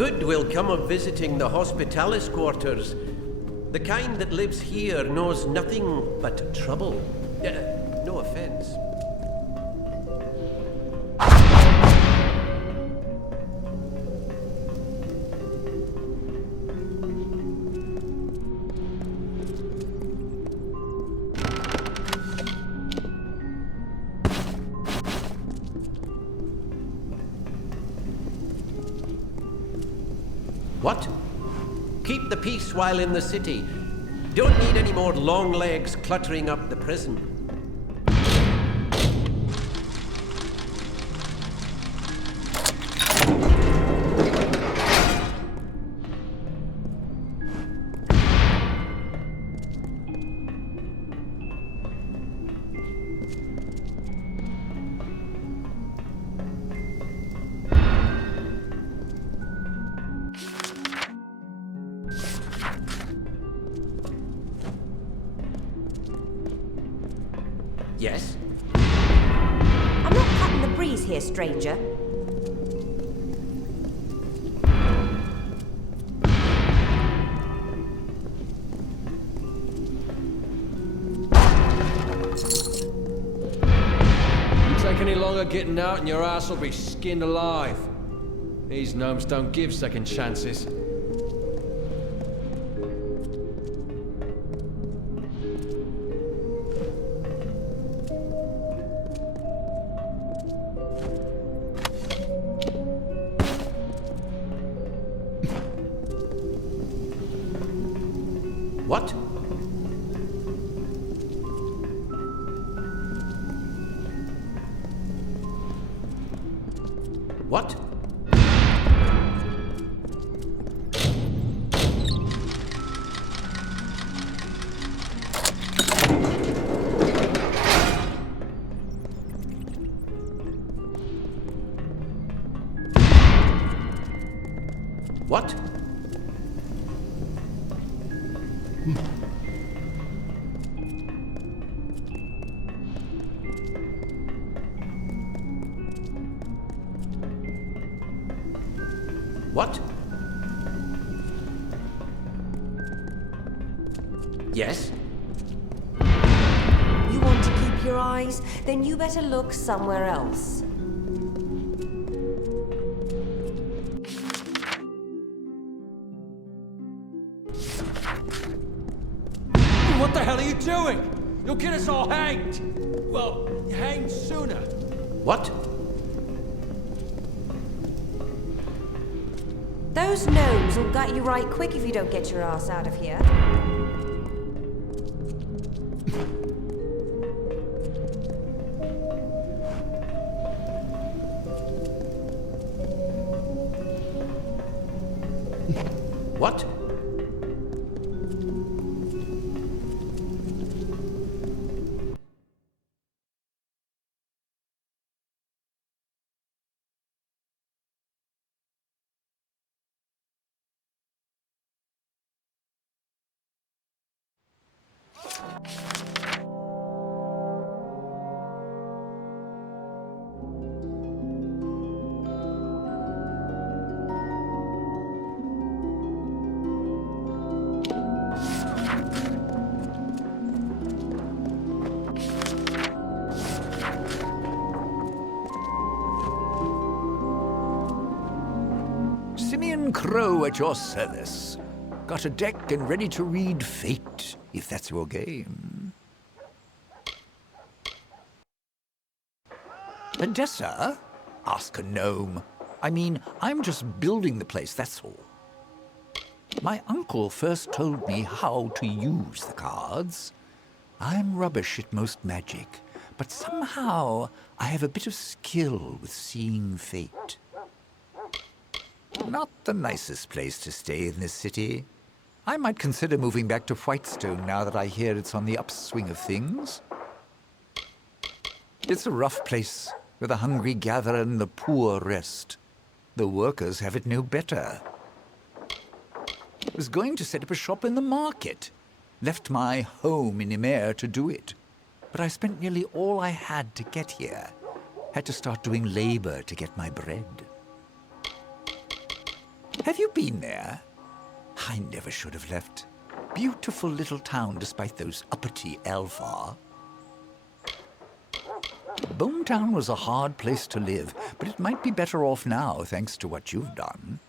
good will come of visiting the hospitalis quarters. The kind that lives here knows nothing but trouble. No offense. What? Keep the peace while in the city. Don't need any more long legs cluttering up the prison. Yes? I'm not cutting the breeze here, stranger. You take any longer getting out and your ass will be skinned alive. These gnomes don't give second chances. What? What? What? What? Yes? You want to keep your eyes? Then you better look somewhere else. What the hell are you doing? You'll get us all hanged. Well, hanged sooner. What? Those gnomes will gut you right quick if you don't get your ass out of here. What? Crow at your service. Got a deck and ready to read fate, if that's your game. Adessa? Ask a gnome. I mean, I'm just building the place, that's all. My uncle first told me how to use the cards. I'm rubbish at most magic, but somehow I have a bit of skill with seeing fate. Not the nicest place to stay in this city. I might consider moving back to Whitestone now that I hear it's on the upswing of things. It's a rough place, where the hungry gather and the poor rest. The workers have it no better. I was going to set up a shop in the market. Left my home in Imer to do it. But I spent nearly all I had to get here. Had to start doing labor to get my bread. Have you been there? I never should have left. Beautiful little town despite those uppity elf are. Bonetown was a hard place to live, but it might be better off now thanks to what you've done.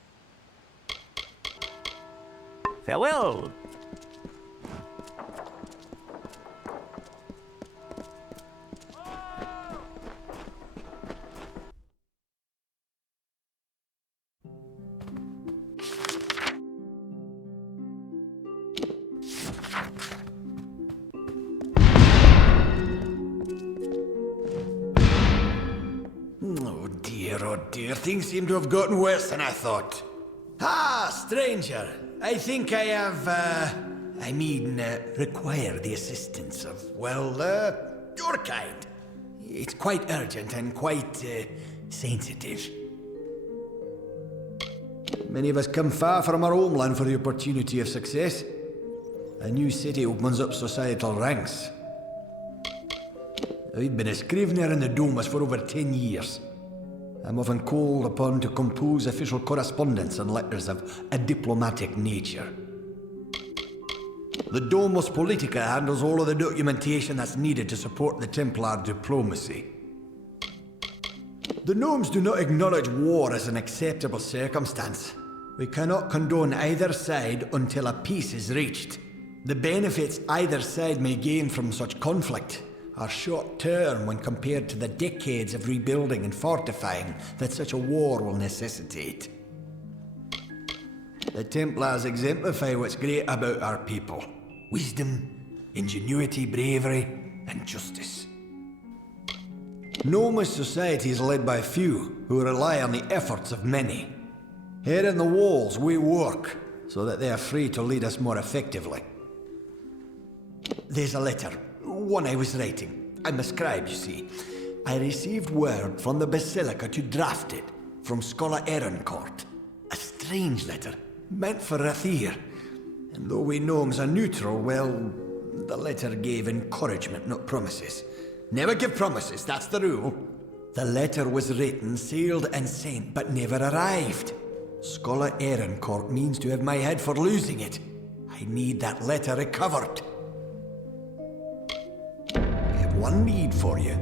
Farewell! Oh dear, things seem to have gotten worse than I thought. Ah, stranger, I think I have, require the assistance of, your kind. It's quite urgent and quite, sensitive. Many of us come far from our homeland for the opportunity of success. A new city opens up societal ranks. I've been a scrivener in the Domus for over 10 years. I'm often called upon to compose official correspondence and letters of a diplomatic nature. The Domus Politica handles all of the documentation that's needed to support the Templar diplomacy. The gnomes do not acknowledge war as an acceptable circumstance. We cannot condone either side until a peace is reached. The benefits either side may gain from such conflict are short-term when compared to the decades of rebuilding and fortifying that such a war will necessitate. The Templars exemplify what's great about our people. Wisdom, ingenuity, bravery, and justice. Gnomish society is led by few who rely on the efforts of many. Here in the walls we work so that they are free to lead us more effectively. There's a letter. One I was writing. I'm a scribe, you see. I received word from the Basilica to draft it from Scholar Erincourt. A strange letter, meant for Rathir. And though we gnomes are neutral, well, the letter gave encouragement, not promises. Never give promises, that's the rule. The letter was written, sealed and sent, but never arrived. Scholar Erincourt means to have my head for losing it. I need that letter recovered. One need for you.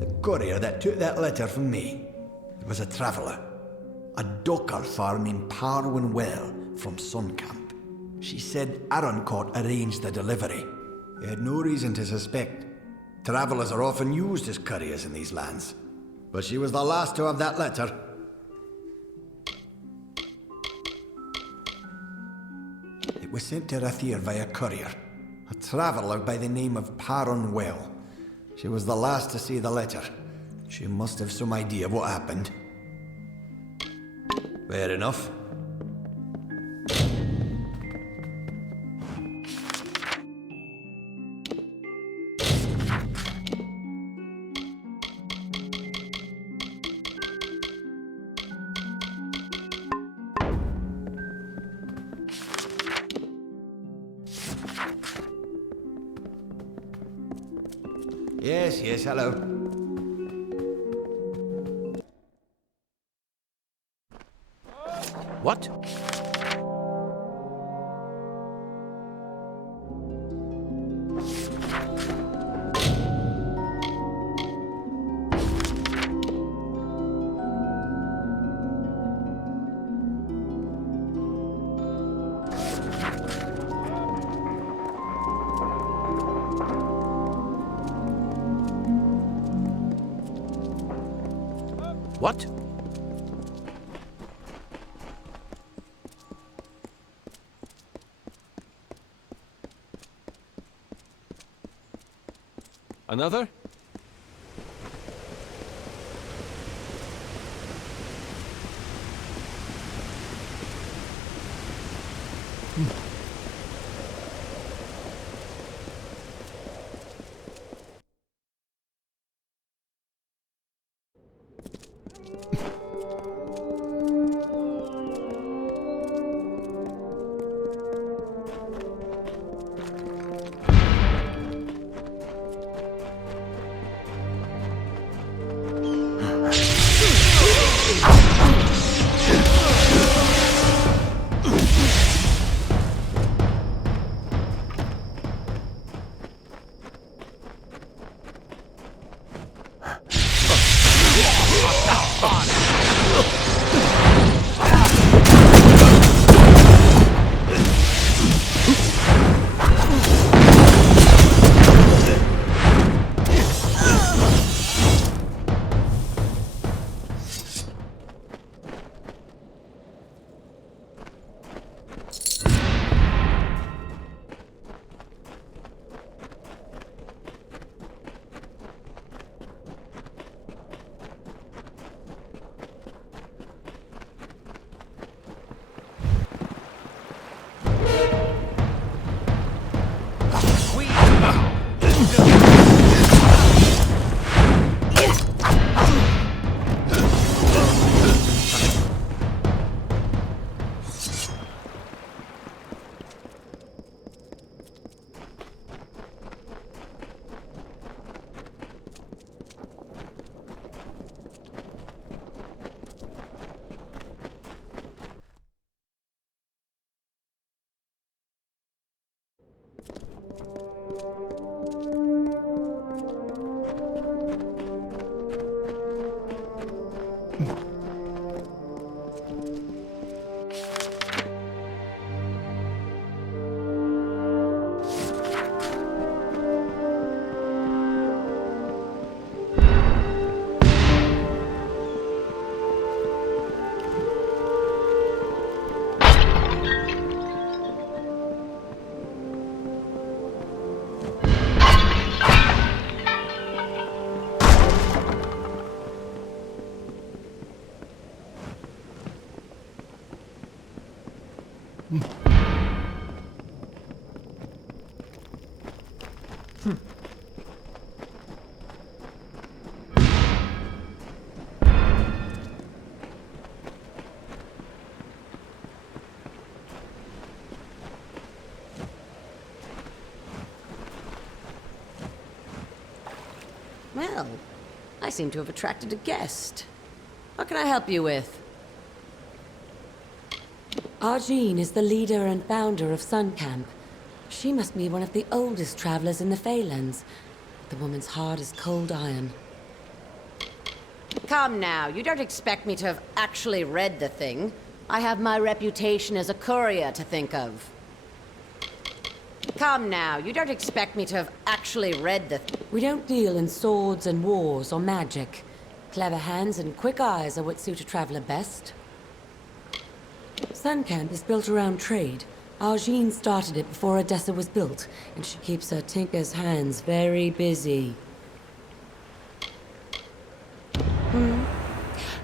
The courier that took that letter from me. It was a traveller. A Docalfar named Parwin Well from Suncamp. She said Aroncourt arranged the delivery. He had no reason to suspect. Travellers are often used as couriers in these lands. But she was the last to have that letter. It was sent to Rathir via courier. A traveller by the name of Parwin Well. She was the last to see the letter. She must have some idea of what happened. Fair enough. Yes, hello. What? What? Another? Well, I seem to have attracted a guest. What can I help you with? Arjean is the leader and founder of Sun Camp. She must be one of the oldest travelers in the Feylands. The woman's heart is cold iron. Come now, you don't expect me to have actually read the thing. I have my reputation as a courier to think of. Come now, you don't expect me to have actually read the... We don't deal in swords and wars or magic. Clever hands and quick eyes are what suit a traveler best. Sun Camp is built around trade. Arjean started it before Adessy was built, and she keeps her tinker's hands very busy.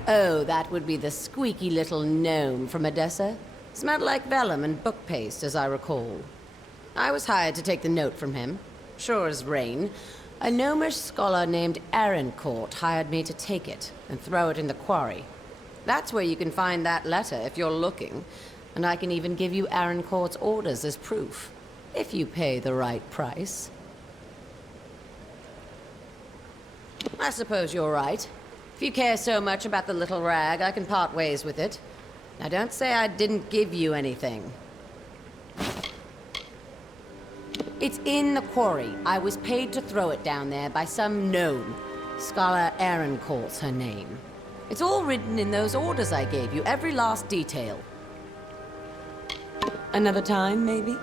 Oh, that would be the squeaky little gnome from Adessy. Smelled like vellum and book paste, as I recall. I was hired to take the note from him. Sure as rain. A gnomish scholar named Arancourt hired me to take it and throw it in the quarry. That's where you can find that letter if you're looking. And I can even give you Arancourt's orders as proof, if you pay the right price. I suppose you're right. If you care so much about the little rag, I can part ways with it. Now don't say I didn't give you anything. It's in the quarry. I was paid to throw it down there by some gnome. Scholar Arancourt's her name. It's all written in those orders I gave you, every last detail. Another time, maybe?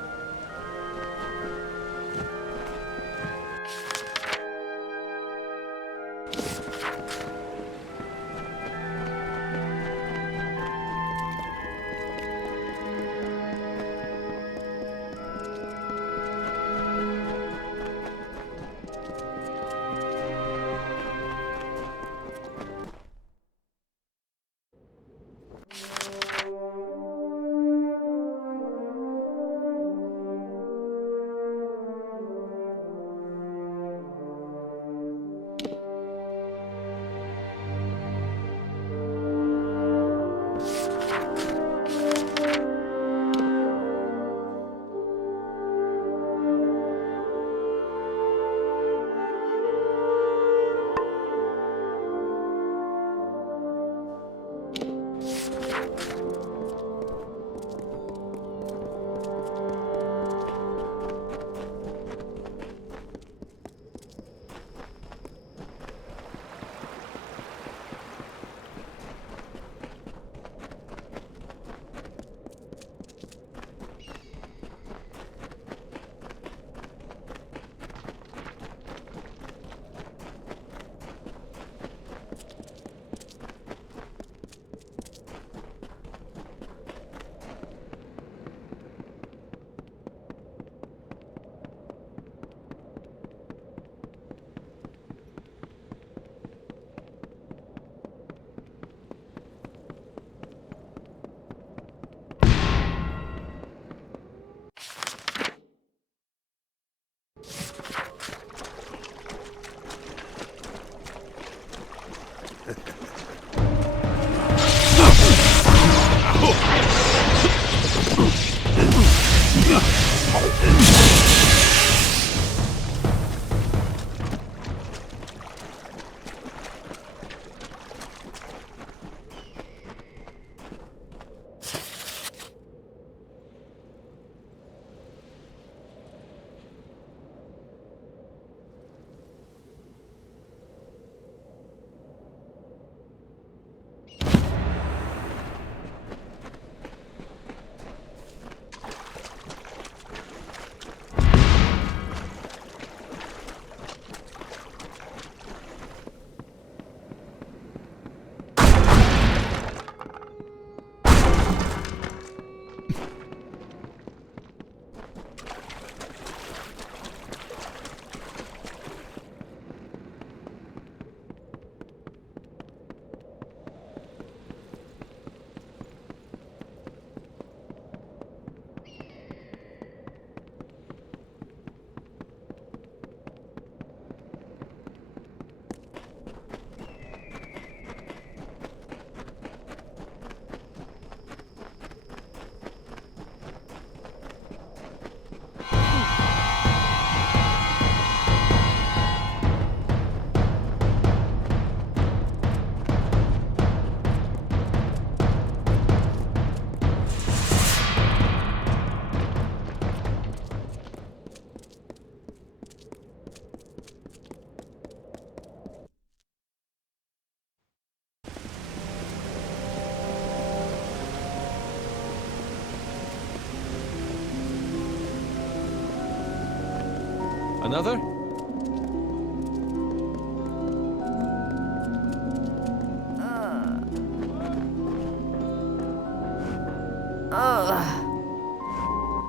Another?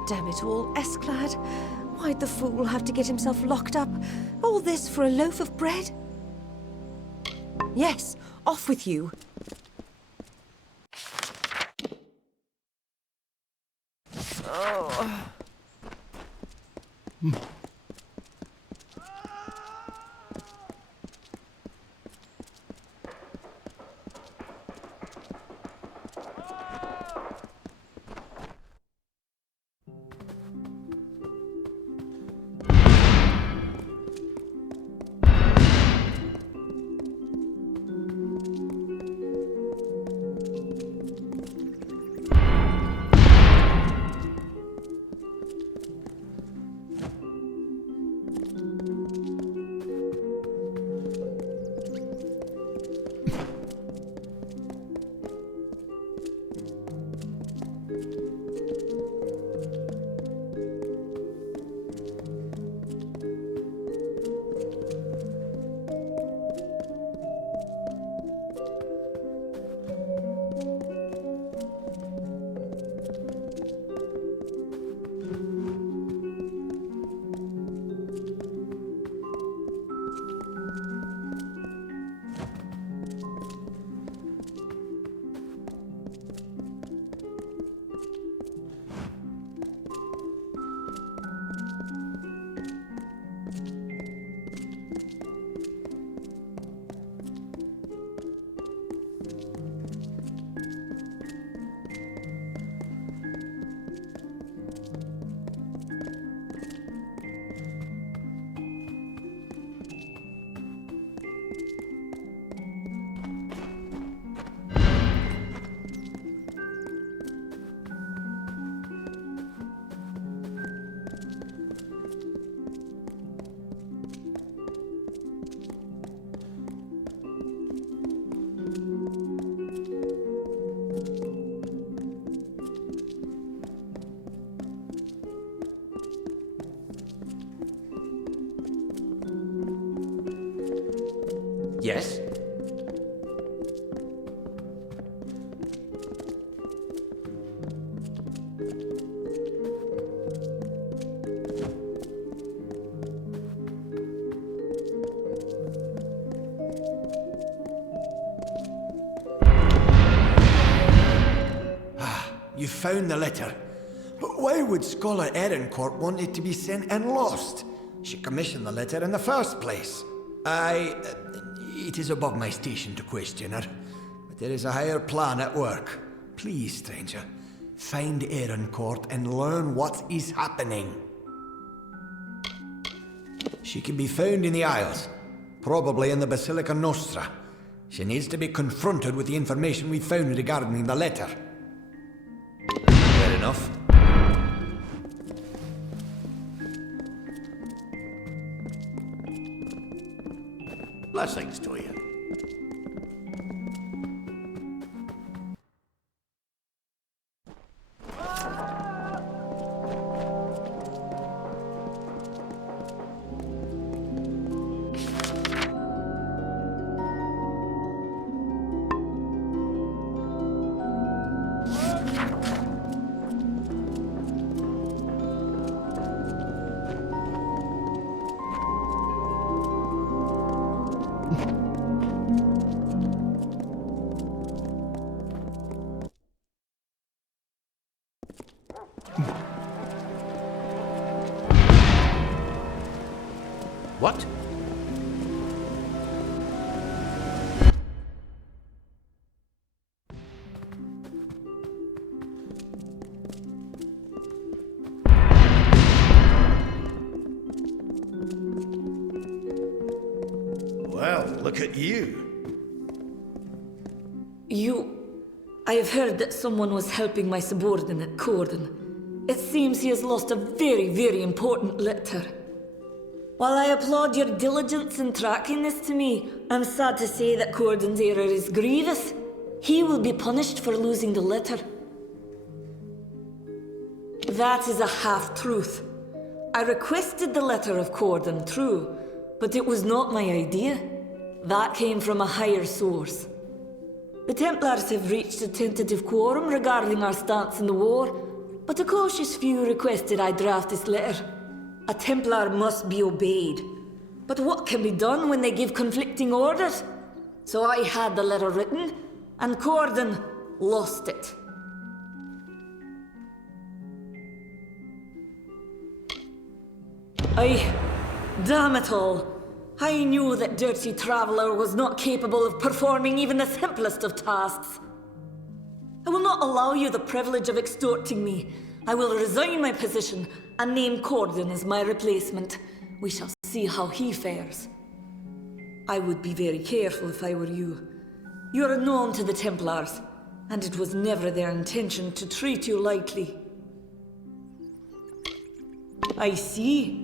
Damn it all, Esclad. Why'd the fool have to get himself locked up? All this for a loaf of bread? Yes, off with you. Yes? You found the letter. But why would Scholar Erincourt want it to be sent and lost? She commissioned the letter in the first place. It is above my station to question her, but there is a higher plan at work. Please, stranger, find Erincourt and learn what is happening. She can be found in the Isles, probably in the Basilica Nostra. She needs to be confronted with the information we found regarding the letter. Fair enough. Blessings to you. What? Well, look at you. I have heard that someone was helping my subordinate, Corden. It seems he has lost a very, very important letter. While I applaud your diligence in tracking this to me, I'm sad to say that Corden's error is grievous. He will be punished for losing the letter. That is a half-truth. I requested the letter of Corden, true, but it was not my idea. That came from a higher source. The Templars have reached a tentative quorum regarding our stance in the war, but a cautious few requested I draft this letter. A Templar must be obeyed. But what can be done when they give conflicting orders? So I had the letter written, and Corden lost it. Damn it all. I knew that dirty traveler was not capable of performing even the simplest of tasks. I will not allow you the privilege of extorting me. I will resign my position and name Corden as my replacement. We shall see how he fares. I would be very careful if I were you. You are known to the Templars, and it was never their intention to treat you lightly. I see.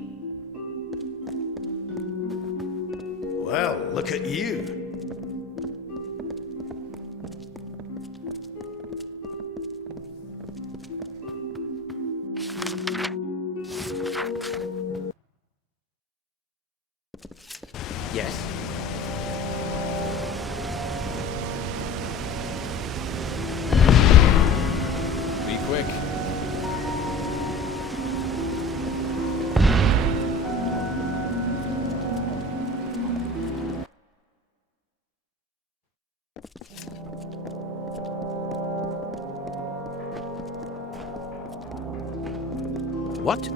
Well, look at you. Yes. Be quick. What?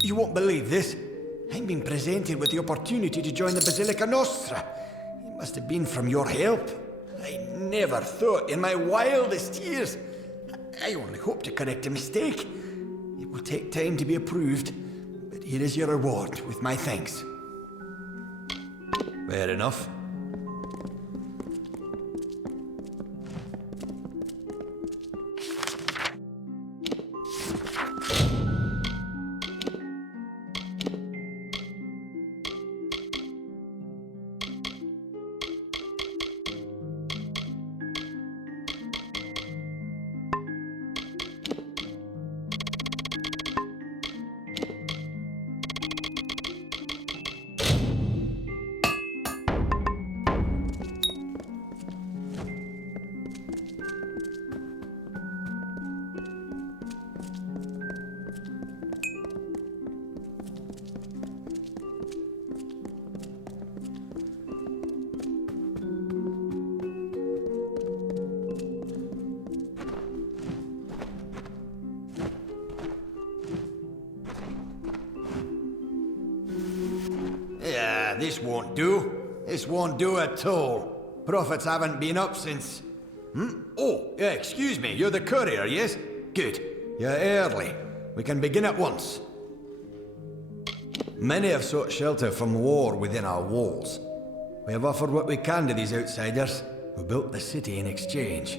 You won't believe this. I'm being presented with the opportunity to join the Basilica Nostra. It must have been from your help. I never thought in my wildest years. I only hope to correct a mistake. It will take time to be approved, but here is your reward with my thanks. Fair enough. This won't do. This won't do at all. Prophets haven't been up since... Oh, yeah, excuse me, you're the courier, yes? Good. You're early. We can begin at once. Many have sought shelter from war within our walls. We have offered what we can to these outsiders, who built the city in exchange.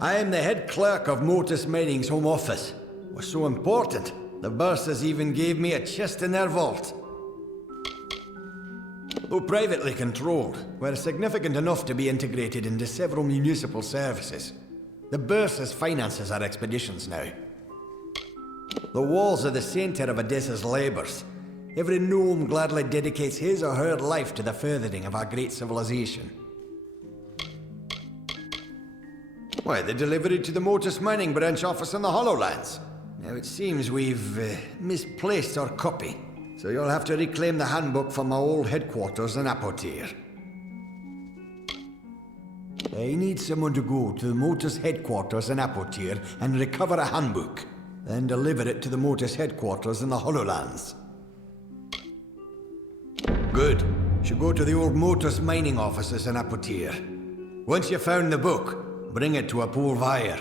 I am the head clerk of Motus Mining's home office. We're so important, the Bursas even gave me a chest in their vault. Though privately controlled, we're significant enough to be integrated into several municipal services. The Bursas finances our expeditions now. The walls are the centre of Adessa's labours. Every gnome gladly dedicates his or her life to the furthering of our great civilization. Why, they delivered it to the Motus Mining branch office in the Hollowlands. Now it seems we've misplaced our copy. So you'll have to reclaim the handbook from my old headquarters in Apotir. I need someone to go to the Motus headquarters in Apotir and recover a handbook, then deliver it to the Motus headquarters in the Hollowlands. Good. Should go to the old Motus mining offices in Apotir. Once you found the book, bring it to a pool Vire.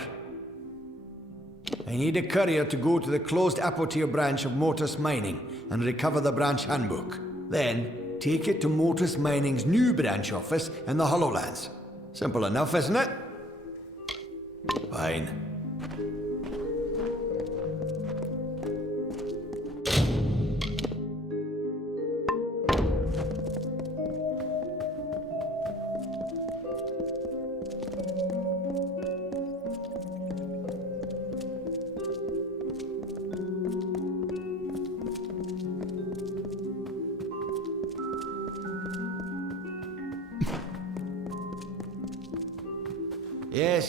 I need a courier to go to the closed Apotir branch of Motus Mining and recover the branch handbook. Then, take it to Motus Mining's new branch office in the Hollowlands. Simple enough, isn't it? Fine.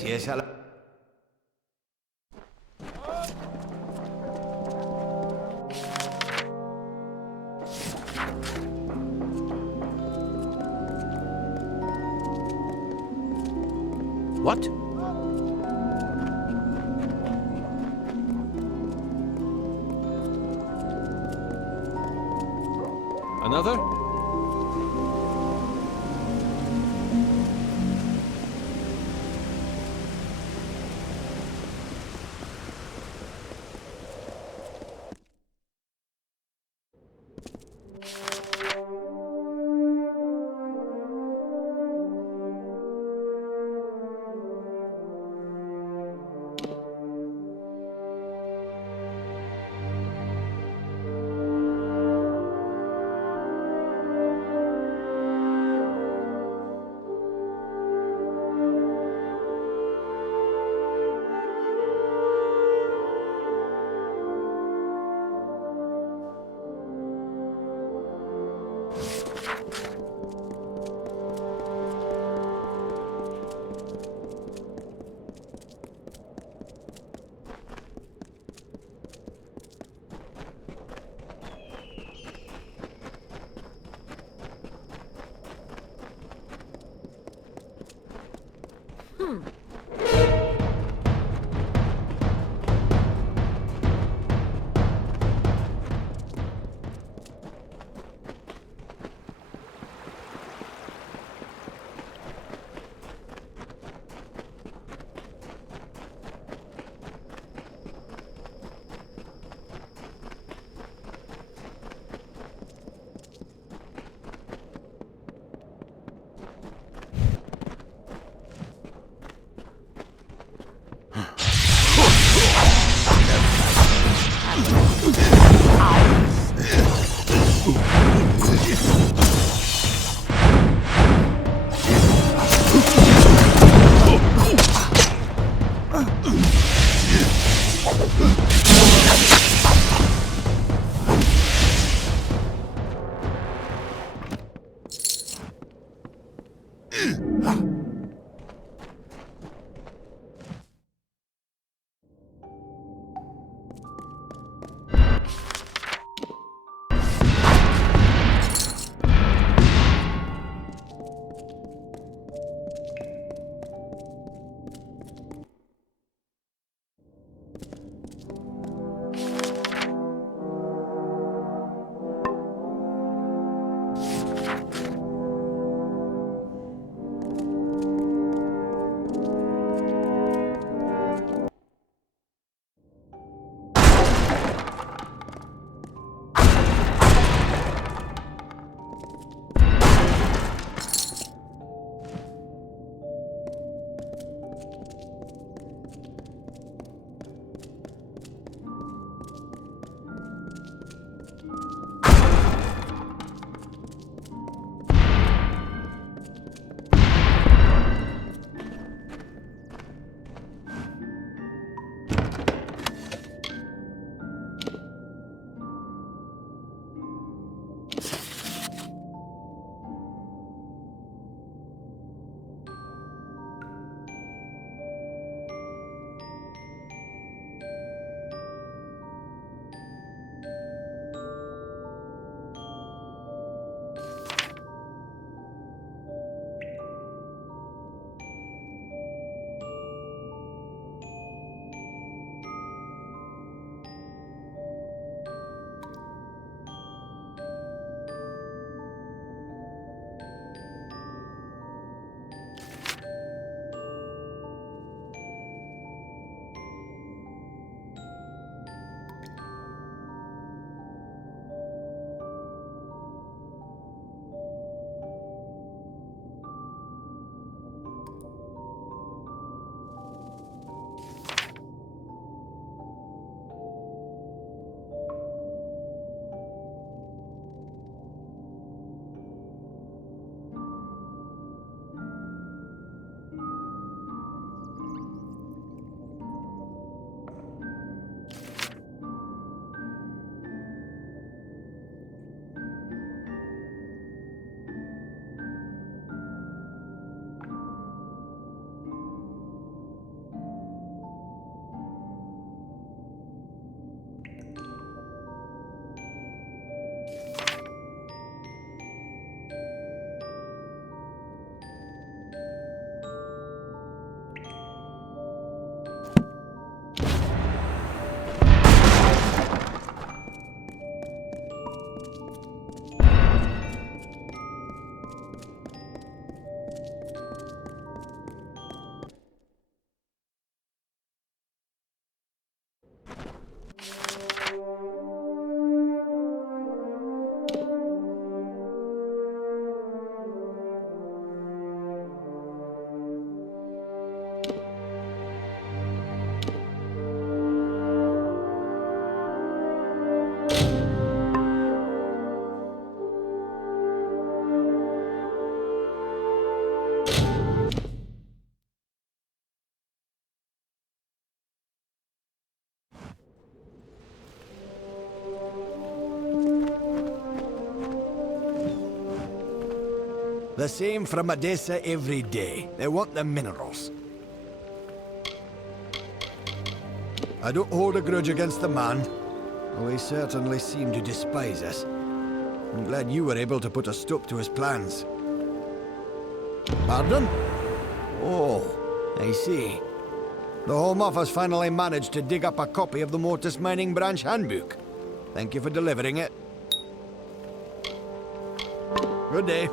Yes, I'll... What? Another? The same from Adessy every day. They want the minerals. I don't hold a grudge against the man, though he certainly seemed to despise us. I'm glad you were able to put a stop to his plans. Pardon? Oh, I see. The Home Office finally managed to dig up a copy of the Mortis Mining Branch Handbook. Thank you for delivering it. Good day.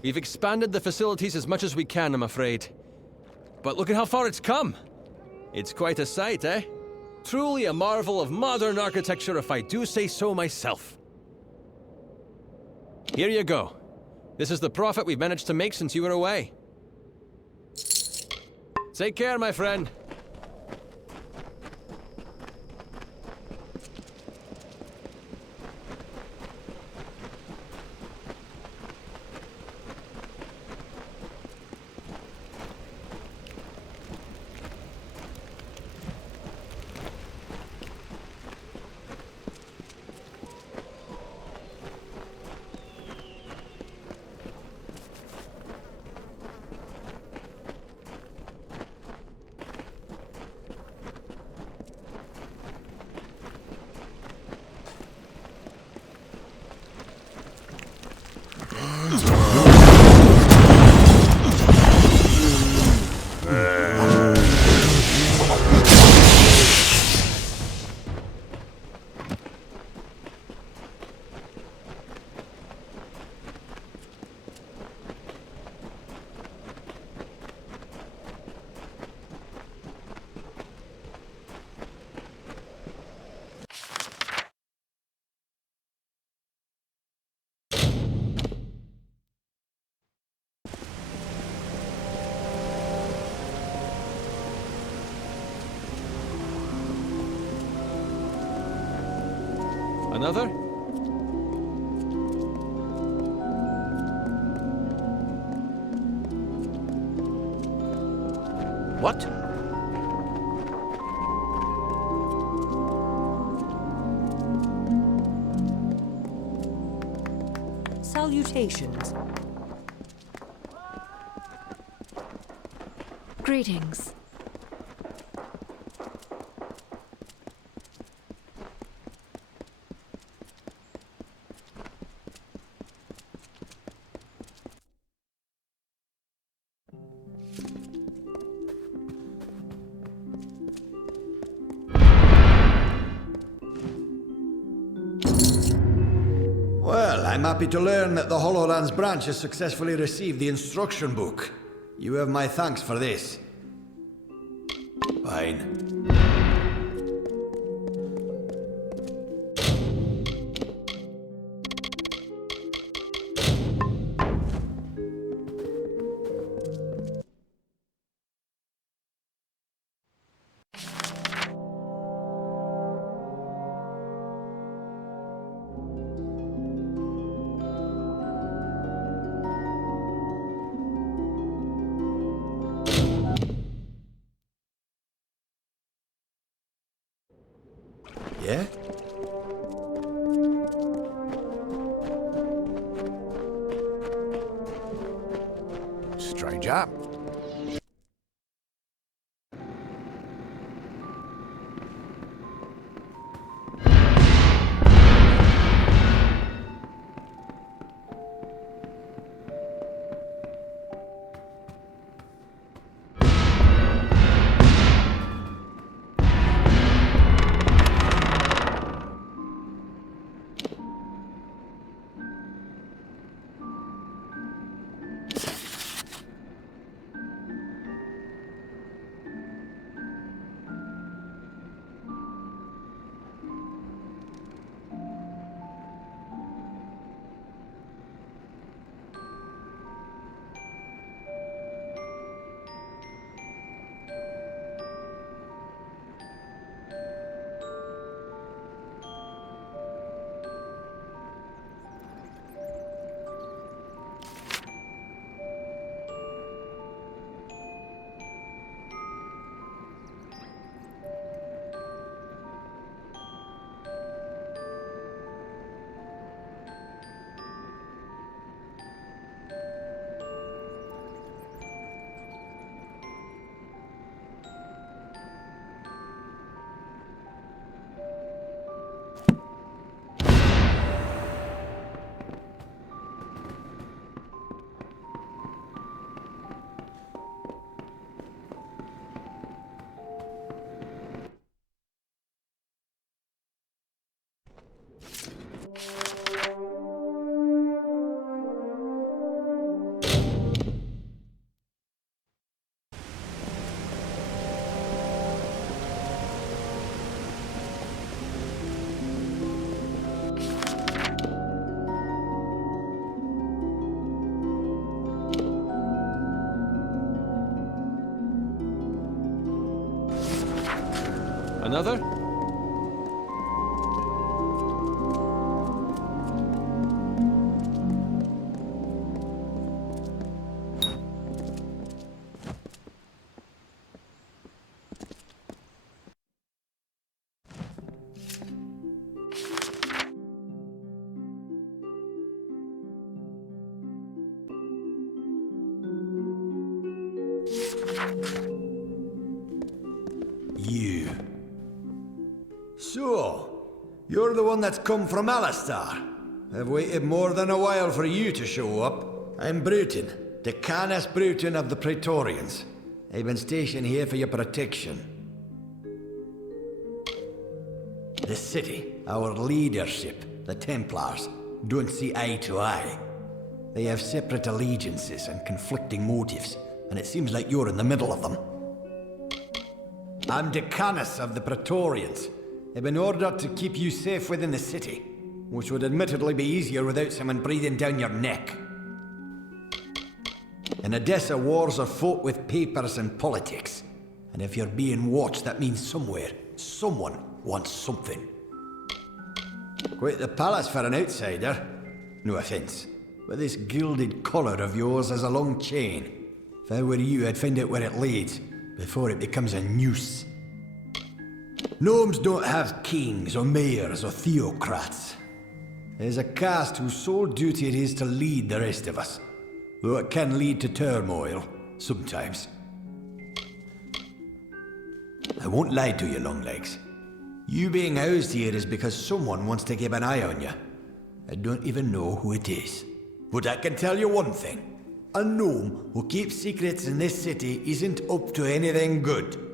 We've expanded the facilities as much as we can, I'm afraid. But look at how far it's come. It's quite a sight, eh? Truly a marvel of modern architecture, if I do say so myself. Here you go. This is the profit we've managed to make since you were away. Take care, my friend. Another? What? Salutations. Greetings. Well, I'm happy to learn that the Hollolands branch has successfully received the instruction book. You have my thanks for this. Fine. Yeah? Stranger. Another? You. So, you're the one that's come from Alistar. I've waited more than a while for you to show up. I'm Bruton, Decanus Bruton of the Praetorians. I've been stationed here for your protection. The city, our leadership, the Templars, don't see eye to eye. They have separate allegiances and conflicting motives, and it seems like you're in the middle of them. I'm Decanus of the Praetorians. I've been ordered to keep you safe within the city, which would admittedly be easier without someone breathing down your neck. In Adessa, wars are fought with papers and politics. And if you're being watched, that means somewhere, someone wants something. Quite the palace for an outsider. No offense, but this gilded collar of yours has a long chain. If I were you, I'd find out where it leads, before it becomes a noose. Gnomes don't have kings or mayors or theocrats. There's a caste whose sole duty it is to lead the rest of us, though it can lead to turmoil, sometimes. I won't lie to you, Longlegs. You being housed here is because someone wants to keep an eye on you. I don't even know who it is. But I can tell you one thing. A gnome who keeps secrets in this city isn't up to anything good.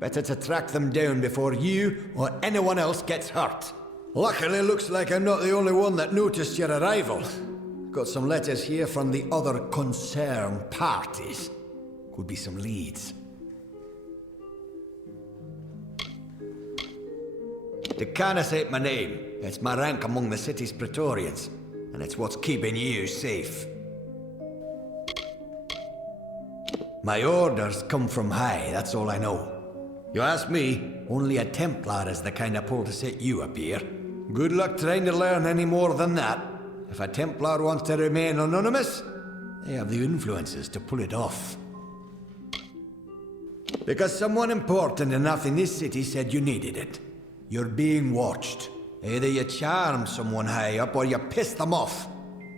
Better to track them down before you or anyone else gets hurt. Luckily, looks like I'm not the only one that noticed your arrival. Got some letters here from the other concerned parties. Could be some leads. Decanus ain't my name. It's my rank among the city's Praetorians, and it's what's keeping you safe. My orders come from high, that's all I know. You ask me, only a Templar is the kind of pull to set you up here. Good luck trying to learn any more than that. If a Templar wants to remain anonymous, they have the influences to pull it off. Because someone important enough in this city said you needed it. You're being watched. Either you charm someone high up or you piss them off.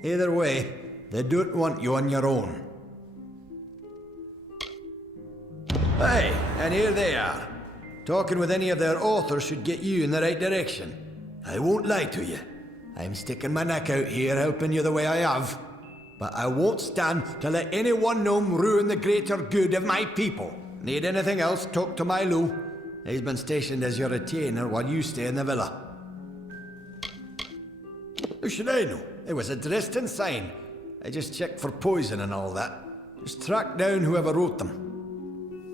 Either way, they don't want you on your own. Hey, and here they are. Talking with any of their authors should get you in the right direction. I won't lie to you. I'm sticking my neck out here helping you the way I have. But I won't stand to let any one gnome ruin the greater good of my people. Need anything else, talk to my Lou. He's been stationed as your retainer while you stay in the villa. How should I know? It was a Dresden sign. I just checked for poison and all that. Just track down whoever wrote them.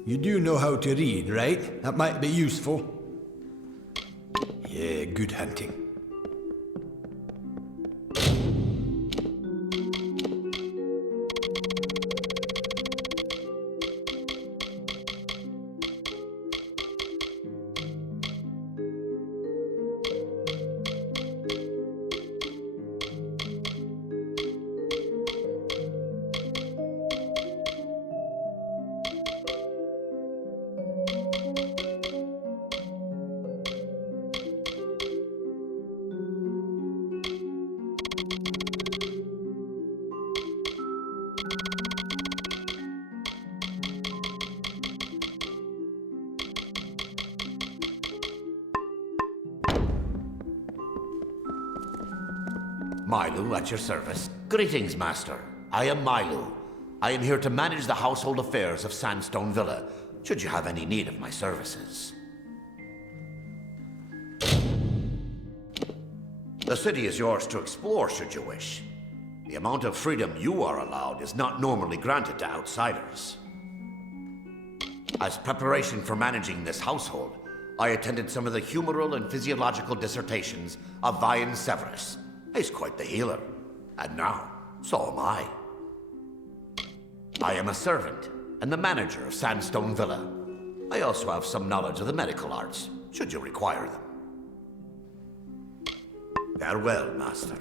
You do know how to read, right? That might be useful. Yeah, good hunting. Milu at your service. Greetings, Master. I am Milu. I am here to manage the household affairs of Sandstone Villa, should you have any need of my services. The city is yours to explore, should you wish. The amount of freedom you are allowed is not normally granted to outsiders. As preparation for managing this household, I attended some of the humoral and physiological dissertations of Vian Severus. He's quite the healer. And now, so am I. I am a servant and the manager of Sandstone Villa. I also have some knowledge of the medical arts, should you require them. Farewell, Master.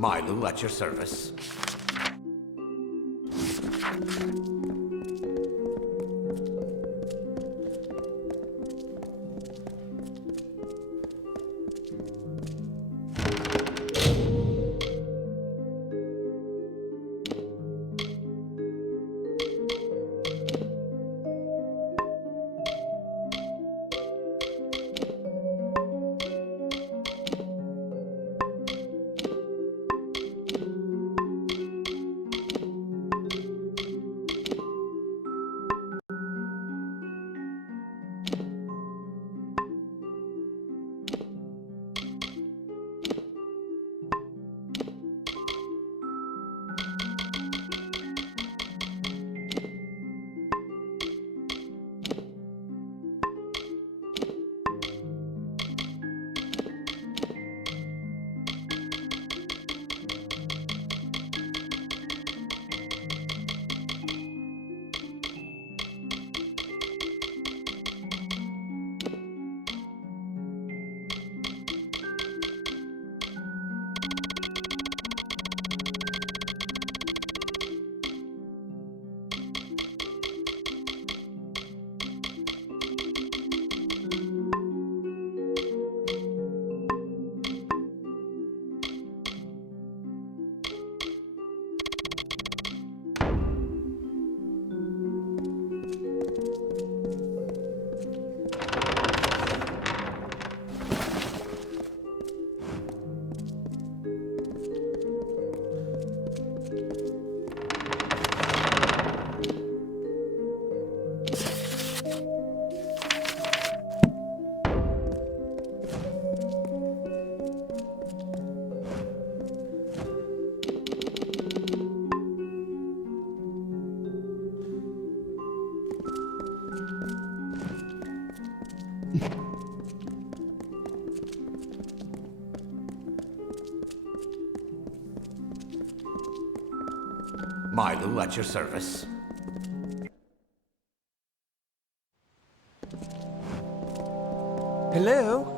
Milo, at your service. Milo at your service. Hello?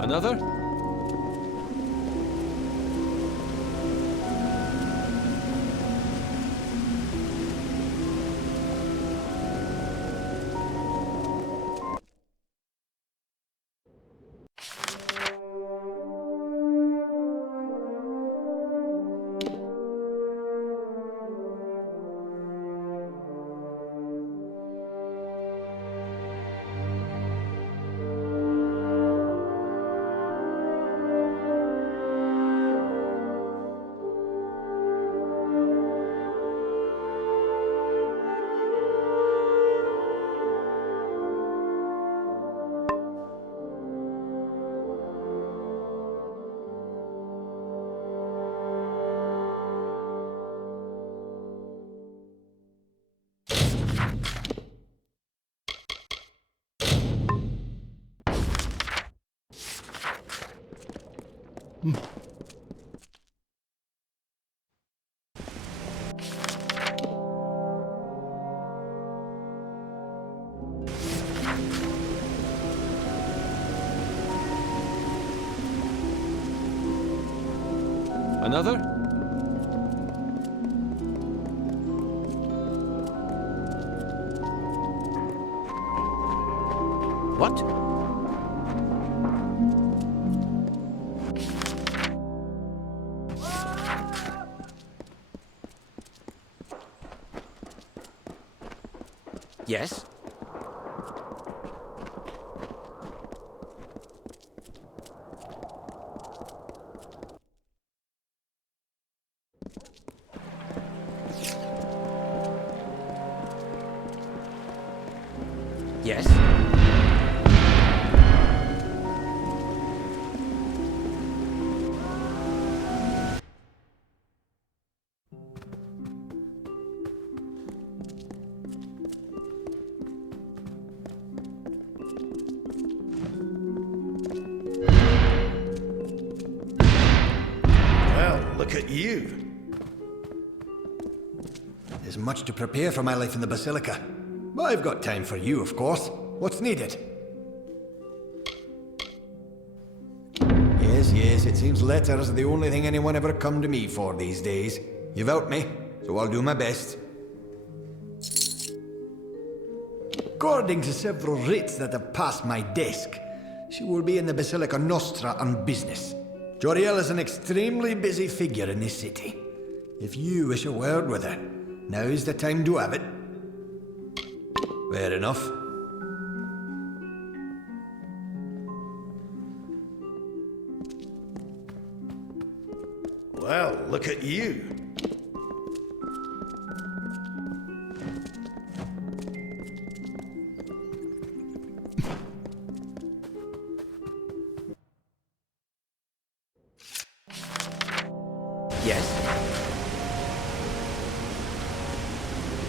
Another? Another? What? Yes? Yes? Well, look at you. There's much to prepare for my life in the Basilica. But I've got time for you, of course. What's needed? Yes, it seems letters are the only thing anyone ever come to me for these days. You've helped me, so I'll do my best. According to several writs that have passed my desk, she will be in the Basilica Nostra on business. Joriel is an extremely busy figure in this city. If you wish a word with her, now's the time to have it. Fair enough. Well, look at you. Yes?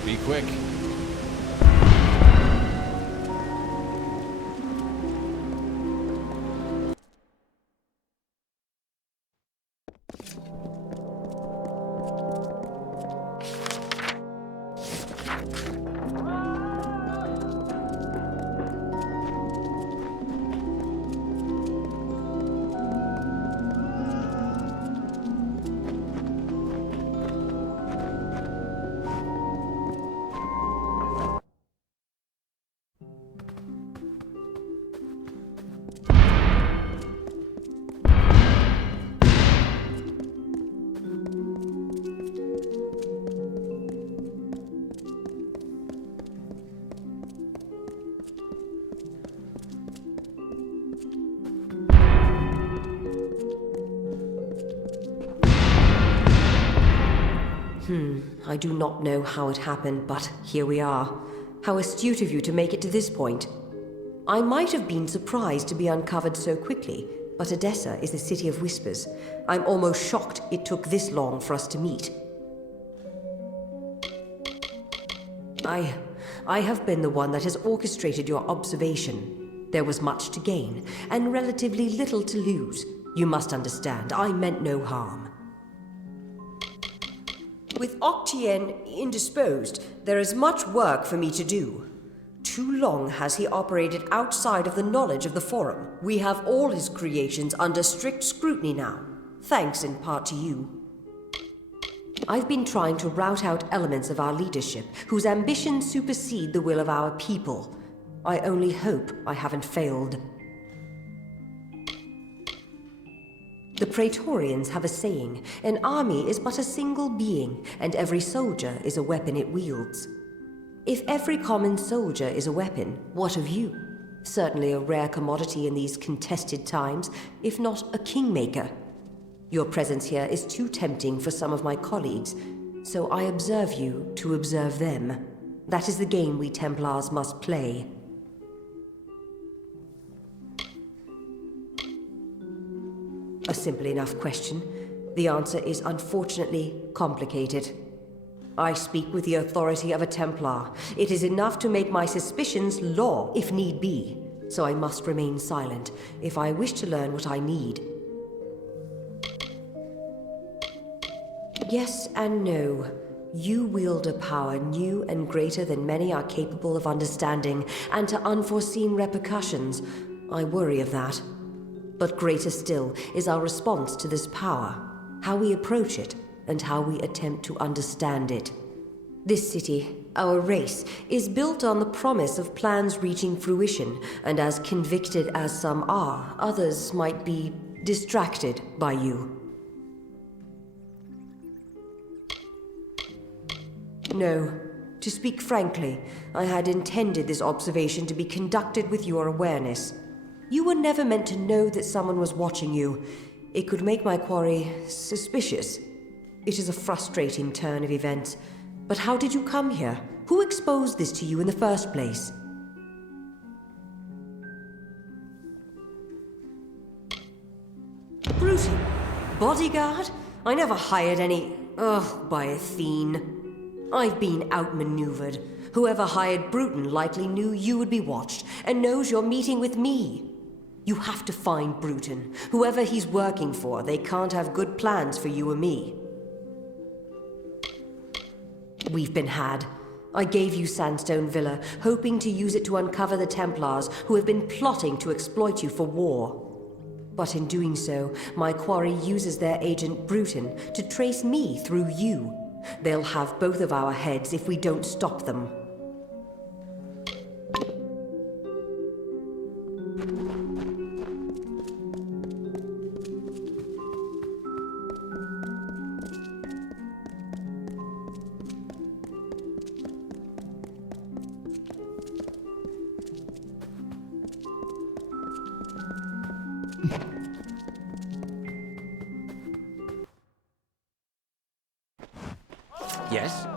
Be quick. I do not know how it happened, but here we are. How astute of you to make it to this point. I might have been surprised to be uncovered so quickly, but Adessa is a city of whispers. I'm almost shocked it took this long for us to meet. I have been the one that has orchestrated your observation. There was much to gain, and relatively little to lose. You must understand, I meant no harm. With Octien indisposed, there is much work for me to do. Too long has he operated outside of the knowledge of the Forum. We have all his creations under strict scrutiny now, thanks in part to you. I've been trying to rout out elements of our leadership whose ambitions supersede the will of our people. I only hope I haven't failed. The Praetorians have a saying, an army is but a single being, and every soldier is a weapon it wields. If every common soldier is a weapon, what of you? Certainly a rare commodity in these contested times, if not a kingmaker. Your presence here is too tempting for some of my colleagues, so I observe you to observe them. That is the game we Templars must play. A simple enough question. The answer is unfortunately complicated. I speak with the authority of a Templar. It is enough to make my suspicions law, if need be. So I must remain silent, if I wish to learn what I need. Yes and no. You wield a power new and greater than many are capable of understanding, and to unforeseen repercussions. I worry of that. But greater still is our response to this power, how we approach it, and how we attempt to understand it. This city, our race, is built on the promise of plans reaching fruition, and as convicted as some are, others might be distracted by you. No. To speak frankly, I had intended this observation to be conducted with your awareness. You were never meant to know that someone was watching you. It could make my quarry suspicious. It is a frustrating turn of events. But how did you come here? Who exposed this to you in the first place? Bruton? Bodyguard? I never hired any... Ugh, by Athene. I've been outmaneuvered. Whoever hired Bruton likely knew you would be watched, and knows you're meeting with me. You have to find Bruton. Whoever he's working for, they can't have good plans for you or me. We've been had. I gave you Sandstone Villa, hoping to use it to uncover the Templars who have been plotting to exploit you for war. But in doing so, my quarry uses their agent Bruton to trace me through you. They'll have both of our heads if we don't stop them. Yes?